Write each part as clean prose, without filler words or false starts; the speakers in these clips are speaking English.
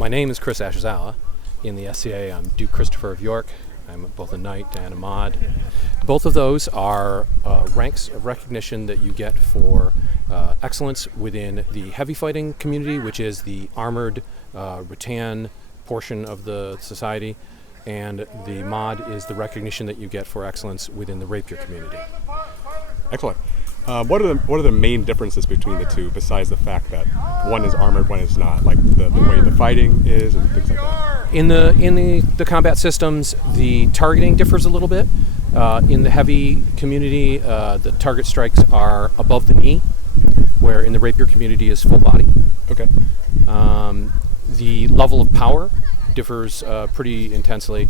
My name is Chris Ashizawa. In the SCA, I'm Duke Christopher of York. I'm both a knight and a mod. Both of those are ranks of recognition that you get for excellence within the heavy fighting community, which is the armored rattan portion of the society, and the mod is the recognition that you get for excellence within the rapier community. Excellent. What are the main differences between the two, besides the fact that one is armored, one is not, like the way the fighting is and things like that? In the combat systems, the targeting differs a little bit. In the heavy community, the target strikes are above the knee, where in the rapier community is full body. Okay. The level of power differs pretty intensely.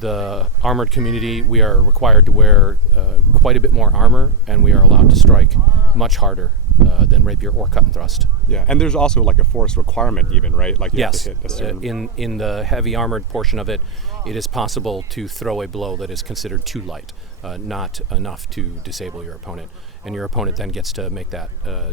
The armored community, we are required to wear quite a bit more armor, and we are allowed to strike much harder than rapier or cut and thrust. Yeah, and there's also like a force requirement even, right? Like you have Yes, to hit a certain... in the heavy armored portion of it, it is possible to throw a blow that is considered too light, not enough to disable your opponent. And your opponent then gets to make that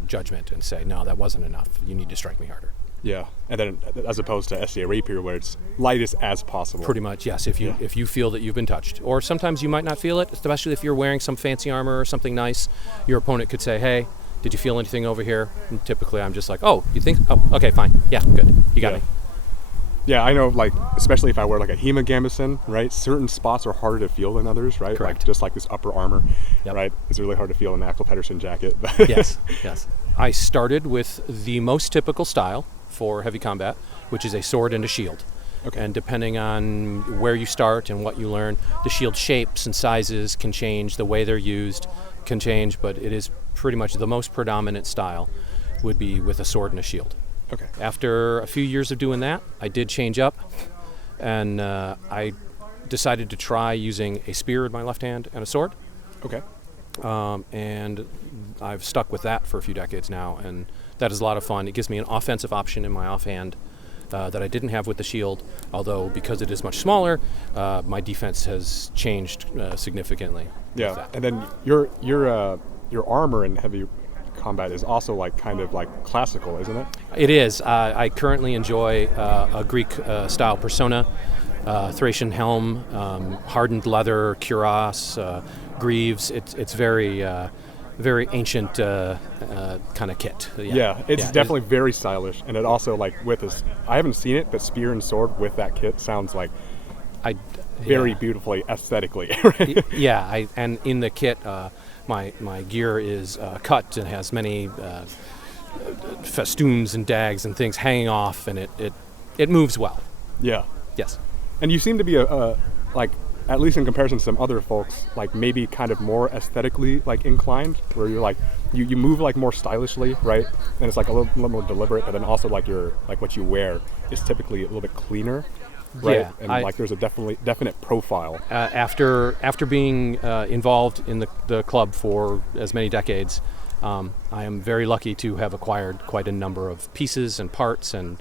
judgment and say, no, that wasn't enough. You need to strike me harder. Yeah, and then as opposed to SCA rapier, where it's lightest as possible. Pretty much, yes. If you feel that you've been touched, or sometimes you might not feel it, especially if you're wearing some fancy armor or something nice. Your opponent could say, "Hey, did you feel anything over here?" And typically, I'm just like, "Oh, you think? Oh, okay, fine. Yeah, good. You got me." Yeah, I know. Like, especially if I wear like a Hema Gambeson, right? Certain spots are harder to feel than others, right? Correct. Like just like this upper armor, Yep. right? It's really hard to feel in the Axel Pedersen jacket. Yes. I started with the most typical style for heavy combat, which is a sword and a shield. Okay. And depending on where you start and what you learn, the shield shapes and sizes can change, the way they're used can change, but it is pretty much the most predominant style would be with a sword and a shield. Okay. After a few years of doing that, I did change up, and I decided to try using a spear in my left hand and a sword. Okay. And I've stuck with that for a few decades now, and that is a lot of fun. It gives me an offensive option in my offhand that I didn't have with the shield, although because it is much smaller, my defense has changed significantly. Yeah, and then your armor in heavy combat is also like kind of like classical, isn't it? It is. I currently enjoy a Greek style persona, Thracian helm, hardened leather, cuirass, greaves. It's very ancient kind of kit. Yeah, it's definitely very stylish, and it also like with this. I haven't seen it, but spear and sword with that kit sounds like very beautifully aesthetically. Right? Yeah, and in the kit, my gear is cut and has many festoons and dags and things hanging off, and it moves well. Yeah. Yes. And you seem to be a like, at least in comparison to some other folks, like maybe kind of more aesthetically like inclined, where you're like you move like more stylishly, right? And it's like a little more deliberate, but then also like what you wear is typically a little bit cleaner, right? Yeah, and like there's a definite profile. After being involved in the club for as many decades, I am very lucky to have acquired quite a number of pieces and parts and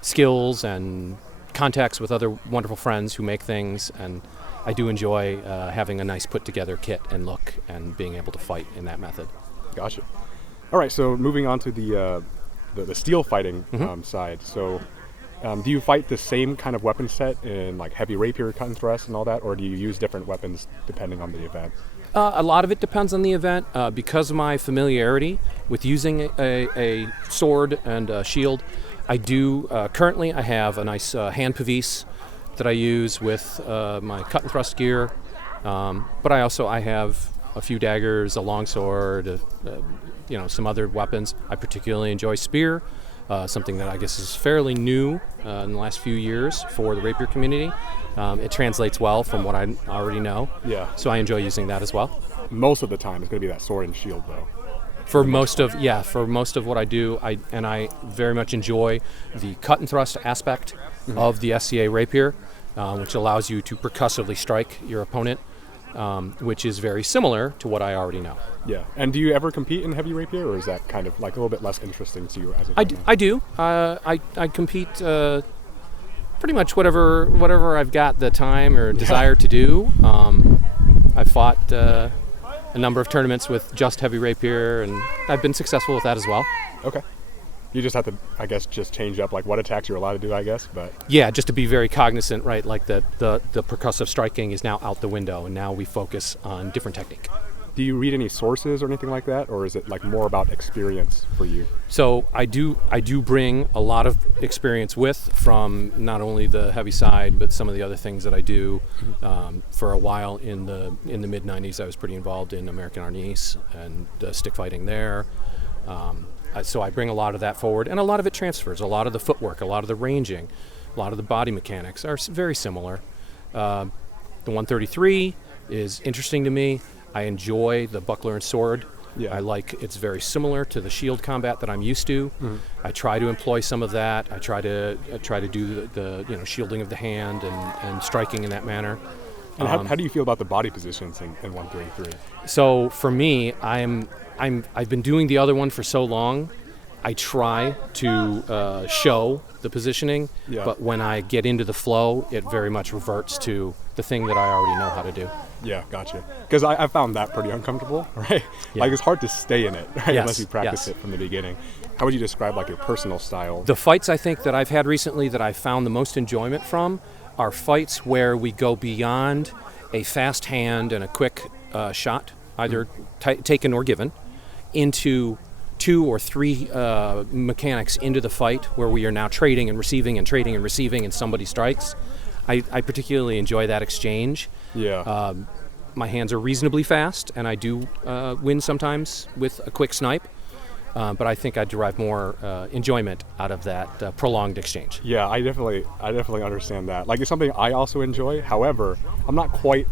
skills and contacts with other wonderful friends who make things, and I do enjoy having a nice put together kit and look and being able to fight in that method. Gotcha. All right, so moving on to the steel fighting side. So do you fight the same kind of weapon set in like heavy rapier, cut and thrust and all that, or do you use different weapons depending on the event? A lot of it depends on the event. Because of my familiarity with using a sword and a shield, I do currently I have a nice hand pavise that I use with my cut and thrust gear, but I have a few daggers, a longsword, some other weapons. I particularly enjoy spear, something that I guess is fairly new in the last few years for the rapier community. It translates well from what I already know. Yeah. So I enjoy using that as well. Most of the time, it's going to be that sword and shield, though. For most of what I do, I very much enjoy the cut and thrust aspect of the SCA rapier, which allows you to percussively strike your opponent, which is very similar to what I already know. Yeah. And do you ever compete in heavy rapier, or is that kind of like a little bit less interesting to you as a fan? I do. I compete pretty much whatever I've got the time or desire to do. I've fought a number of tournaments with just heavy rapier, and I've been successful with that as well. Okay. You just have to, I guess, just change up like what attacks you're allowed to do, I guess. But Yeah, just to be very cognizant, right? Like the percussive striking is now out the window, and now we focus on different technique. do you read any sources or anything like that, or is it like more about experience for you? So I do bring a lot of experience with from not only the heavy side, but some of the other things that I do. For a while in the mid '90s, I was pretty involved in American Arnis and stick fighting there. So I bring a lot of that forward, and a lot of it transfers. A lot of the footwork, a lot of the ranging, a lot of the body mechanics are very similar. The 133 is interesting to me. I enjoy the buckler and sword. Yeah. I like it's very similar to the shield combat that I'm used to. I try to employ some of that. I try to do the shielding of the hand and striking in that manner. And how do you feel about the body positions in 133? So for me, I've been doing the other one for so long. I try to show the positioning, Yeah. but when I get into the flow, it very much reverts to the thing that I already know how to do. Yeah, gotcha. Because I found that pretty uncomfortable, right? Yeah. Like it's hard to stay in it, right? Yes, Unless you practice yes. it from the beginning. How would you describe like your personal style? The fights I think that I've had recently that I've found the most enjoyment from are fights where we go beyond a fast hand and a quick shot, either taken or given, into 2 or 3 mechanics into the fight where we are now trading and receiving and somebody strikes. I particularly enjoy that exchange. Yeah. My hands are reasonably fast, and I do win sometimes with a quick snipe, but I think I derive more enjoyment out of that prolonged exchange. Yeah, I definitely understand that. Like it's something I also enjoy. However, I'm not quite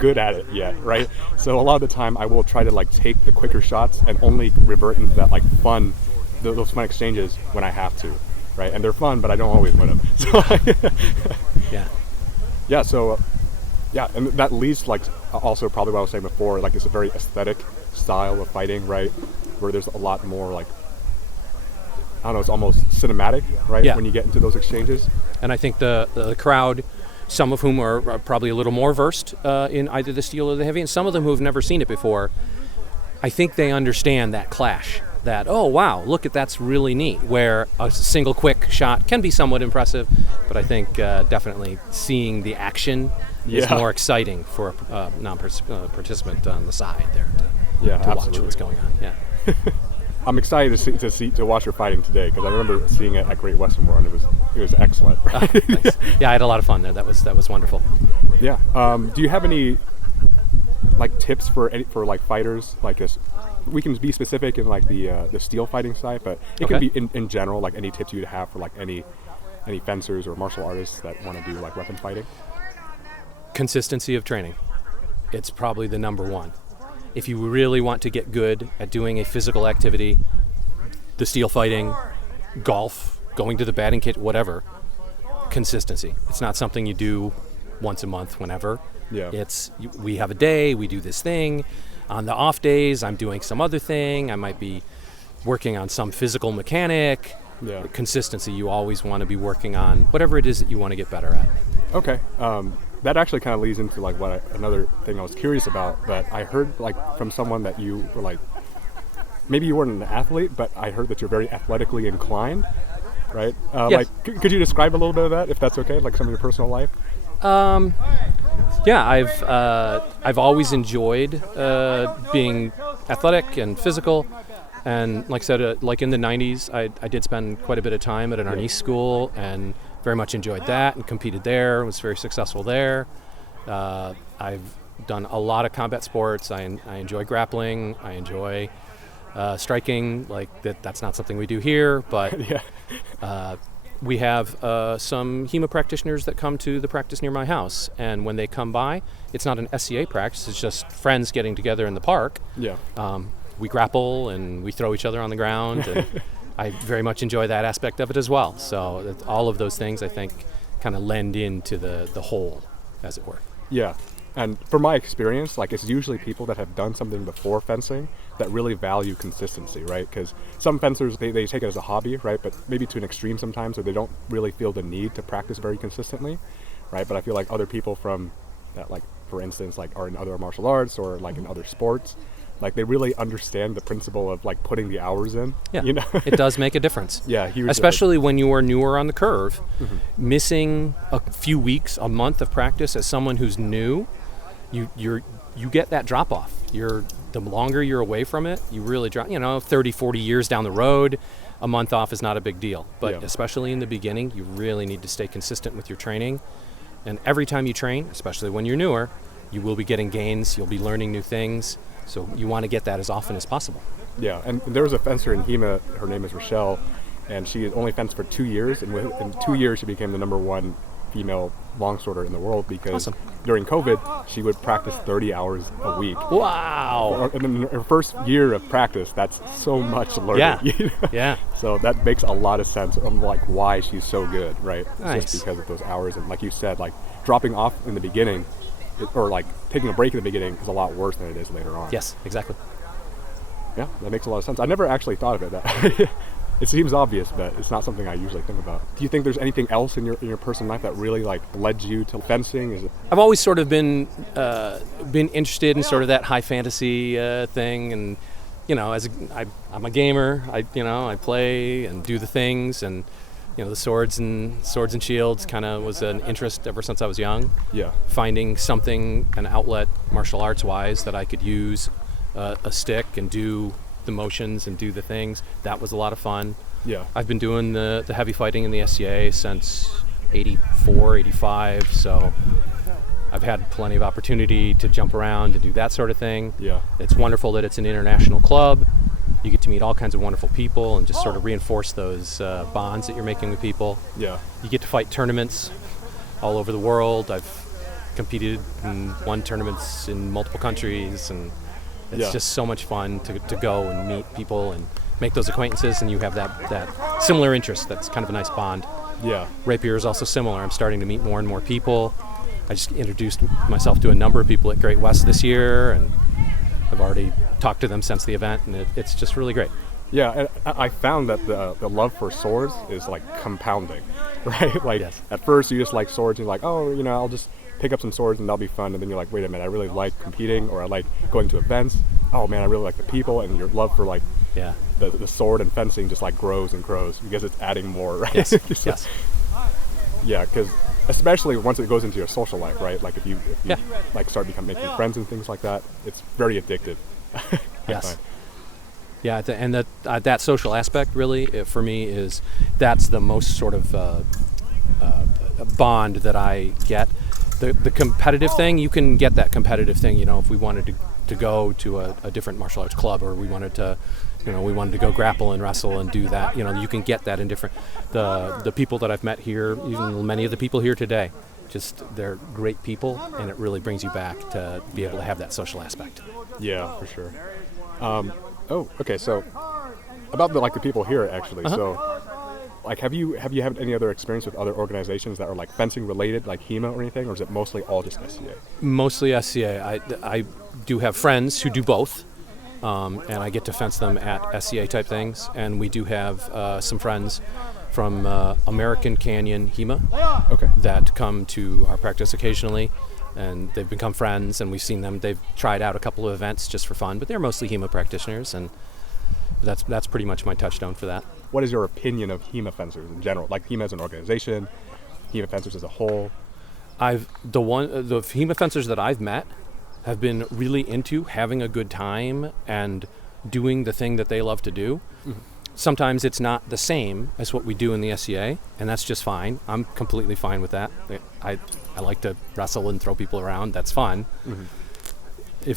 good at it yet, right? So a lot of the time I will try to like take the quicker shots and only revert into that like fun, those fun exchanges when I have to, right? And they're fun, but I don't always win them. So Yeah. yeah, so yeah, and that leads like also probably what I was saying before, like it's a very aesthetic style of fighting, right? Where there's a lot more like, I don't know, it's almost cinematic, right? Yeah. When you get into those exchanges. And I think the crowd, some of whom are probably a little more versed in either the steel or the heavy, and some of them who have never seen it before, I think they understand that clash. That, oh, wow, look at that's really neat, where a single quick shot can be somewhat impressive, but I think definitely seeing the action is Yeah. more exciting for a non-participant on the side there Yeah, to watch absolutely. what's going on. Yeah. I'm excited to watch your fighting today because I remember seeing it at Great Western War and it was excellent. Thanks. Yeah, I had a lot of fun there. That was wonderful. Yeah. Do you have any like tips for like fighters? Like we can be specific in like the steel fighting side, but it can Okay. be in general like any tips you'd have for like any fencers or martial artists that want to do like weapon fighting. Consistency of training. It's probably the number one. If you really want to get good at doing a physical activity, the steel fighting, golf, going to the batting kit, whatever, consistency. It's not something you do once a month, whenever. Yeah. We have a day, we do this thing. On the off days, I'm doing some other thing. I might be working on some physical mechanic. Yeah. Consistency, you always want to be working on whatever it is that you want to get better at. Okay. That actually kind of leads into like another thing I was curious about. That I heard like from someone that you were like, maybe you weren't an athlete, but I heard that you're very athletically inclined, right? Yes. Like, could you describe a little bit of that, if that's okay? Like some of your personal life. Yeah, I've always enjoyed being athletic and physical, and like I said, like in the '90s, I did spend quite a bit of time at an Arnis school, and very much enjoyed that and competed there. Was very successful there. I've done a lot of combat sports. I enjoy grappling. I enjoy striking. Like that's not something we do here, but Yeah. we have some HEMA practitioners that come to the practice near my house, and when they come by, it's not an SCA practice, it's just friends getting together in the park. Yeah. We grapple and we throw each other on the ground, and I very much enjoy that aspect of it as well. So all of those things, I think, kind of lend into the whole, as it were. Yeah. And from my experience, like it's usually people that have done something before fencing that really value consistency, right? Because some fencers, they take it as a hobby, right? But maybe to an extreme sometimes, so they don't really feel the need to practice very consistently, right? But I feel like other people from that, like, for instance, like are in other martial arts or like in other sports, Like they really understand the principle of like putting the hours in. Yeah, You know? it does make a difference. Yeah, huge especially when you are newer on the curve. Missing a few weeks, a month of practice as someone who's new, you get that drop off. The longer you're away from it, you really drop. 30, 40 years down the road, a month off is not a big deal. But especially in the beginning, you really need to stay consistent with your training. And every time you train, especially when you're newer, you will be getting gains. You'll be learning new things. So you want to get that as often as possible. Yeah, and there was a fencer in HEMA, her name is Rochelle, and she had only fenced for 2 years, and in 2 years she became the #1 female longsworder in the world because during COVID, she would practice 30 hours a week. Wow! And in her first year of practice, that's so much learning. Yeah, yeah. So that makes a lot of sense of like why she's so good, right? Nice. Just because of those hours, and like you said, like dropping off in the beginning, or like taking a break in the beginning is a lot worse than it is later on. Yes, exactly. Yeah, that makes a lot of sense. I never actually thought of it that. It seems obvious, but it's not something I usually think about. Do you think there's anything else in your personal life that really like led you to fencing? I've always sort of been interested in sort of that high fantasy thing, and I'm a gamer. I play and do the things, and the swords and shields kind of was an interest ever since I was young. Yeah. Finding something, an outlet martial arts wise, that I could use a stick and do the motions and do the things. That was a lot of fun. Yeah. I've been doing the heavy fighting in the SCA since 84, 85, so I've had plenty of opportunity to jump around and do that sort of thing. Yeah. It's wonderful that it's an international club. You get to meet all kinds of wonderful people and just sort of reinforce those bonds that you're making with people. Yeah. You get to fight tournaments all over the world. I've competed and won tournaments in multiple countries, and it's just so much fun to go and meet people and make those acquaintances, and you have that similar interest. That's kind of a nice bond. Yeah. Rapier is also similar. I'm starting to meet more and more people. I just introduced myself to a number of people at Great West this year, and I've already talked to them since the event, and it's just really great. Yeah, and I found that the love for swords is like compounding, right? Like at first you just like swords, and you're like, oh, I'll just pick up some swords and that'll be fun. And then you're like, wait a minute, I really like competing, or I like going to events. Oh man, I really like the people, and your love for like the sword and fencing just like grows and grows because it's adding more, right? Yes. So, yes. Yeah, because especially once it goes into your social life, right? Like if you like start making friends and things like that, it's very addictive. Yes. Yeah, and that social aspect really for me that's the most sort of bond that I get. The competitive thing, you can get that competitive thing, if we wanted to go to a different martial arts club, or we wanted to go grapple and wrestle and do that, you can get that in different, the people that I've met here, even many of the people here today, just they're great people, and it really brings you back to be able to have that social aspect. Yeah, for sure. Okay, so about the people here actually, so like have you had any other experience with other organizations that are like fencing related, like HEMA or anything, or is it mostly all just SCA? Mostly SCA. I do have friends who do both, and I get to fence them at SCA type things, and we do have some friends from American Canyon HEMA that come to our practice occasionally, and they've become friends, and we've seen them. They've tried out a couple of events just for fun, but they're mostly HEMA practitioners, and that's pretty much my touchstone for that. What is your opinion of HEMA fencers in general? Like HEMA as an organization, HEMA fencers as a whole? The HEMA fencers that I've met have been really into having a good time and doing the thing that they love to do. Mm-hmm. Sometimes it's not the same as what we do in the SCA, and that's just fine. I'm completely fine with that. I like to wrestle and throw people around. That's fun. Mm-hmm.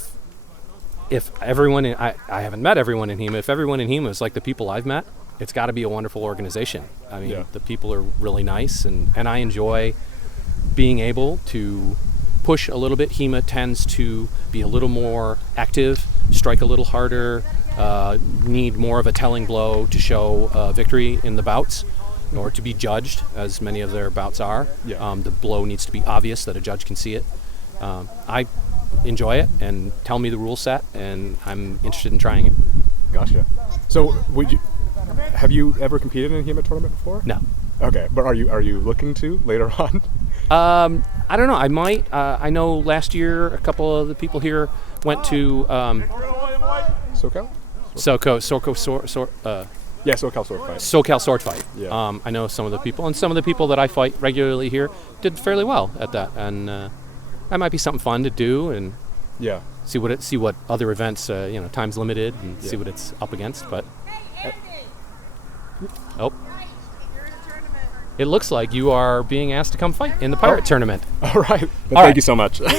If everyone I haven't met everyone in HEMA. If everyone in HEMA is like the people I've met, it's got to be a wonderful organization. I mean, the people are really nice, and I enjoy being able to push a little bit. HEMA tends to be a little more active, strike a little harder, need more of a telling blow to show victory in the bouts, or to be judged, as many of their bouts are. The blow needs to be obvious that a judge can see it. I enjoy it, and tell me the rule set, and I'm interested in trying it. Gotcha. So have you ever competed in a HEMA tournament before? No. Okay, but are you looking to later on? I don't know. I might. I know last year a couple of the people here went to SoCal? Yeah, SoCal Sword Fight. SoCal Sword Fight. Yeah. I know some of the people, and some of the people that I fight regularly here did fairly well at that, and that might be something fun to do and Yeah. see what other events, time's limited, and see what it's up against. But it looks like you are being asked to come fight in the pirate tournament. All right. But All thank right. you so much. Not